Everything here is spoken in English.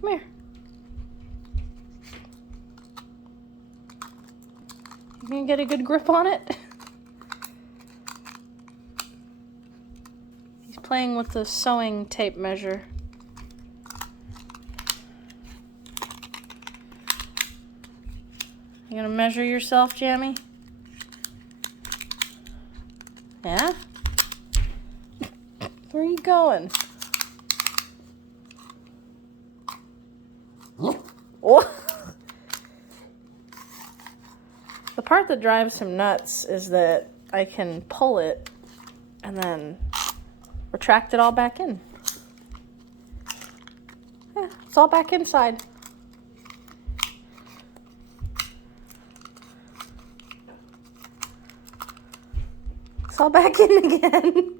Come here. You can get a good grip on it. He's playing with the sewing tape measure. You gonna measure yourself, Jammy? Yeah? Where are you going? Oh. The part that drives him nuts is that I can pull it and then retract it all back in. Yeah, it's all back inside. It's all back in again.